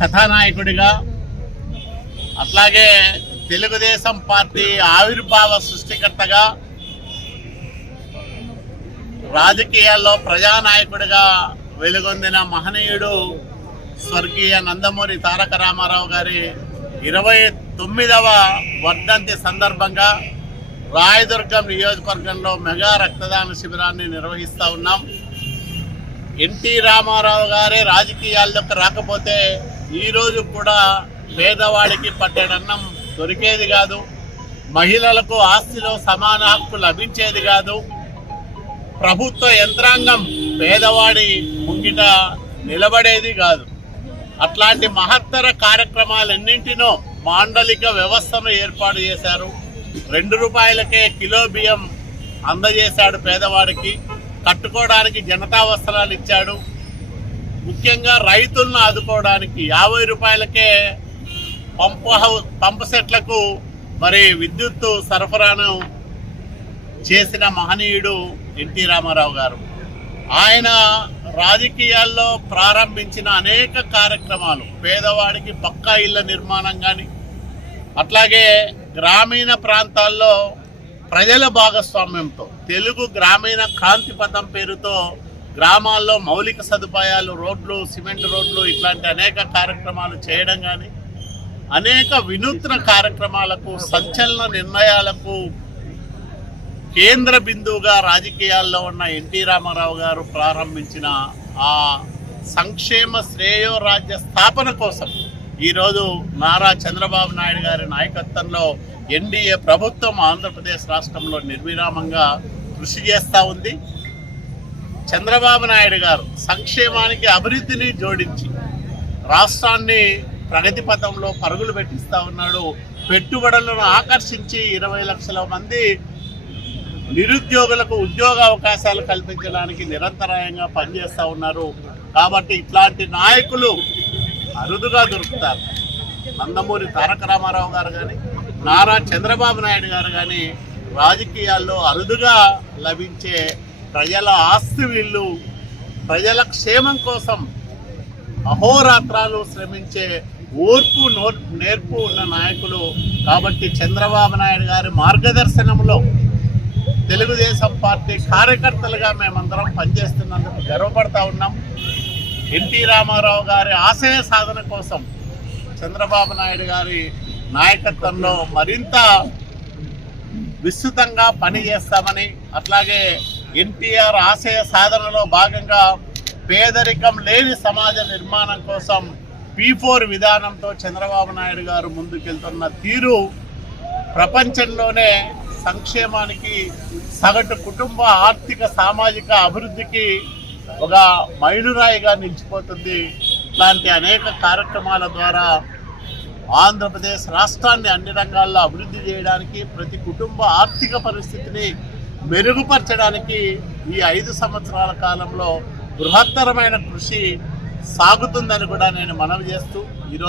కథానాయకుడిగా అట్లాగే తెలుగుదేశం పార్టీ ఆవిర్భావ సృష్టికర్తగా రాజకీయాల్లో ప్రజానాయకుడిగా వెలుగొందిన మహనీయుడు స్వర్గీయ నందమూరి తారక రామారావు గారి 29వ వర్ధంతి సందర్భంగా రాయదుర్గం నియోజకవర్గంలో మెగా రక్తదాన శిబిరాన్ని నిర్వహిస్తూ ఉన్నాం. ఎన్టీ రామారావు గారే రాజకీయాల్లోకి రాకపోతే ఈరోజు కూడా పేదవాడికి పట్టెడన్నం దొరికేది కాదు, మహిళలకు ఆస్తిలో సమాన హక్కు లభించేది కాదు, ప్రభుత్వ యంత్రాంగం పేదవాడి ముంగిట నిలబడేది కాదు. అట్లాంటి మహత్తర కార్యక్రమాలన్నింటినో మాండలిక వ్యవస్థను ఏర్పాటు చేశారు. 2 రూపాయలకే కిలో బియ్యం అందజేశాడు పేదవాడికి, కట్టుకోవడానికి జనతా వస్త్రాలు ఇచ్చాడు. ముఖ్యంగా రైతులను ఆదుకోవడానికి 50 రూపాయలకే పంపు సెట్లకు మరి విద్యుత్తు సరఫరాను చేసిన మహనీయుడు ఎన్టీ రామారావు గారు. ఆయన రాజకీయాల్లో ప్రారంభించిన అనేక కార్యక్రమాలు, పేదవాడికి పక్కా ఇళ్ల నిర్మాణం కానీ, అట్లాగే గ్రామీణ ప్రాంతాల్లో ప్రజల భాగస్వామ్యంతో తెలుగు గ్రామీణ క్రాంతి పథం పేరుతో గ్రామాల్లో మౌలిక సదుపాయాలు, రోడ్లు, సిమెంట్ రోడ్లు, ఇట్లాంటి అనేక కార్యక్రమాలు చేయడం కానీ, అనేక వినూత్న కార్యక్రమాలకు, సంచలన నిర్ణయాలకు కేంద్ర బిందువుగా రాజకీయాల్లో ఉన్న ఎన్టీ రామారావు గారు ప్రారంభించిన ఆ సంక్షేమ శ్రేయోరాజ్య స్థాపన కోసం ఈరోజు నారా చంద్రబాబు నాయుడు గారి నాయకత్వంలో ఎన్డీఏ ప్రభుత్వం ఆంధ్రప్రదేశ్ రాష్ట్రంలో నిర్విరామంగా కృషి చేస్తూ ఉంది. చంద్రబాబు నాయుడు గారు సంక్షేమానికి అభివృద్ధిని జోడించి రాష్ట్రాన్ని ప్రగతి పథంలో పరుగులు పెట్టిస్తూ ఉన్నాడు. పెట్టుబడులను ఆకర్షించి 20 లక్షల మంది నిరుద్యోగులకు ఉద్యోగ అవకాశాలు కల్పించడానికి నిరంతరాయంగా పనిచేస్తూ ఉన్నారు. కాబట్టి ఇట్లాంటి నాయకులు అరుదుగా దొరుకుతారు. నందమూరి తారక రామారావు గారు కానీ, నారా చంద్రబాబు నాయుడు గారు కానీ రాజకీయాల్లో అరుదుగా లభించే ప్రజల ఆస్తి వీళ్ళు, ప్రజల క్షేమం కోసం అహోరాత్రాలు శ్రమించే ఓర్పు నేర్పు ఉన్న నాయకులు. కాబట్టి చంద్రబాబు నాయుడు గారి మార్గదర్శనంలో తెలుగుదేశం పార్టీ కార్యకర్తలుగా మేమందరం పనిచేస్తున్నందుకు గర్వపడతా ఉన్నాం. ఎన్టీ రామారావు గారి ఆశయ సాధన కోసం చంద్రబాబు నాయుడు గారి నాయకత్వంలో మరింత విస్తృతంగా పనిచేస్తామని, అట్లాగే ఎన్టీఆర్ ఆశయ సాధనలో భాగంగా పేదరికం లేని సమాజ నిర్మాణం కోసం P4 విధానంతో చంద్రబాబు నాయుడు గారు ముందుకెళ్తున్న తీరు ప్రపంచంలోనే సంక్షేమానికి, సగటు కుటుంబ ఆర్థిక సామాజిక అభివృద్ధికి ఒక మైలురాయిగా నిలిచిపోతుంది. ఇలాంటి అనేక కార్యక్రమాల ద్వారా ఆంధ్రప్రదేశ్ రాష్ట్రాన్ని అన్ని రంగాల్లో అభివృద్ధి చేయడానికి, ప్రతి కుటుంబ ఆర్థిక పరిస్థితిని మెరుగుపరచడానికి ఈ 5 సంవత్సరాల కాలంలో బృహత్తరమైన కృషి సాగుతుందని కూడా నేను మనవి చేస్తూ ఈరోజు